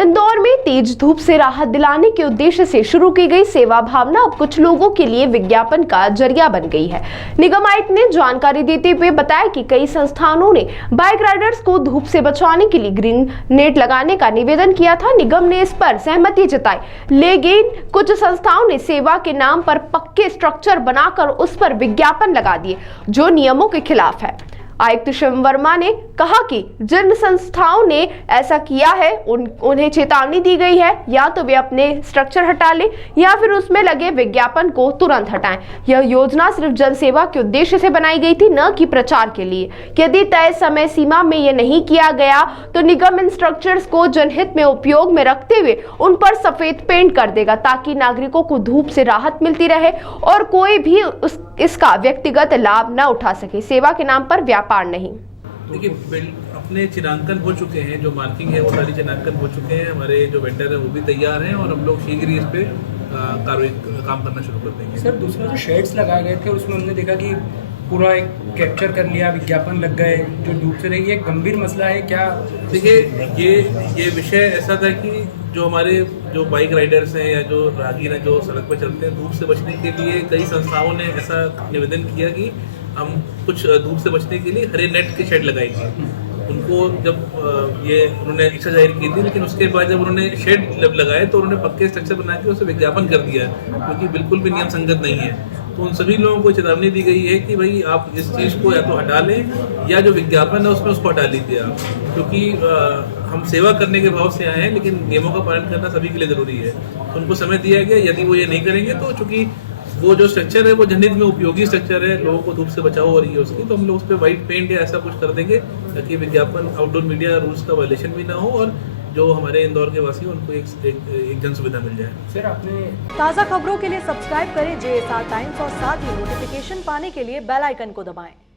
इंदौर में तेज धूप से राहत दिलाने के उद्देश्य से शुरू की गई सेवा भावना अब कुछ लोगों के लिए विज्ञापन का जरिया बन गई है। निगम आयुक्त ने जानकारी देते हुए बताया कि कई संस्थानों ने बाइक राइडर्स को धूप से बचाने के लिए ग्रीन नेट लगाने का निवेदन किया था। निगम ने इस पर सहमति जताई, लेकिन कुछ संस्थाओं ने सेवा के नाम पर पक्के स्ट्रक्चर बनाकर उस पर विज्ञापन लगा दिए, जो नियमों के खिलाफ है। आयुक्त शिव वर्मा ने कहा कि जिन संस्थाओं ने ऐसा किया है उन्हें चेतावनी दी गई है, या तो वे अपने स्ट्रक्चर हटा लें या फिर उसमें लगे विज्ञापन को तुरंत हटाएं। यह योजना सिर्फ जनसेवा के उद्देश्य से बनाई गई थी, न कि प्रचार के लिए। यदि तय समय सीमा में यह नहीं किया गया तो निगम इन स्ट्रक्चर्स को जनहित में उपयोग में रखते हुए उन पर सफेद पेंट कर देगा, ताकि नागरिकों को धूप से राहत मिलती रहे और कोई भी इसका व्यक्तिगत लाभ न उठा सके। सेवा के नाम पर व्यापार नहीं। देखिए, अपने चिन्हांकन हो चुके हैं, जो मार्किंग है वो सारी चिन्हांकन हो चुके हैं। हमारे जो वेंडर है वो भी तैयार हैं और हम लोग शीघ्र ही इस पे काम करना शुरू कर देंगे। सर, दूसरा जो शेड्स लगाए गए थे उसमें हमने देखा कि पूरा एक कैप्चर कर लिया, विज्ञापन लग गए जो धूप से रही है। एक गंभीर मसला है क्या? देखिए, ये विषय ऐसा था कि जो हमारे जो बाइक राइडर्स हैं या जो राहगीर हैं जो सड़क पर चलते हैं, धूप से बचने के लिए कई संस्थाओं ने ऐसा निवेदन किया कि हम कुछ धूप से बचने के लिए हरे नेट के शेड लगाएंगे। उनको जब ये उन्होंने इच्छा जाहिर की थी, लेकिन उसके बाद जब उन्होंने शेड लगाए तो उन्होंने पक्के स्ट्रक्चर बना के उसे विज्ञापन कर दिया, क्योंकि बिल्कुल भी नियम संगत नहीं है। तो उन सभी लोगों को चेतावनी दी गई है कि भाई आप इस चीज़ को या तो हटा लें या जो विज्ञापन है उसमें उसको हटा लीजिए आप, क्योंकि हम सेवा करने के भाव से आए हैं, लेकिन नियमों का पालन करना सभी के लिए ज़रूरी है। तो उनको समय दिया गया, यदि वो ये नहीं करेंगे तो चूंकि वो जो स्ट्रक्चर है वो जनहित में उपयोगी स्ट्रक्चर है, लोगों को धूप से बचाव हो रही है उसकी, तो हम लोग उस पर वाइट पेंट या ऐसा कुछ कर देंगे ताकि विज्ञापन आउटडोर मीडिया रूल्स का वायलेशन भी ना हो और जो हमारे इंदौर के वासी उनको एक जन सुविधा मिल जाए। सर, आपने ताज़ा खबरों के लिए सब्सक्राइब करें JSR टाइम्स और साथ ही नोटिफिकेशन पाने के लिए बेल आइकन को दबाएं।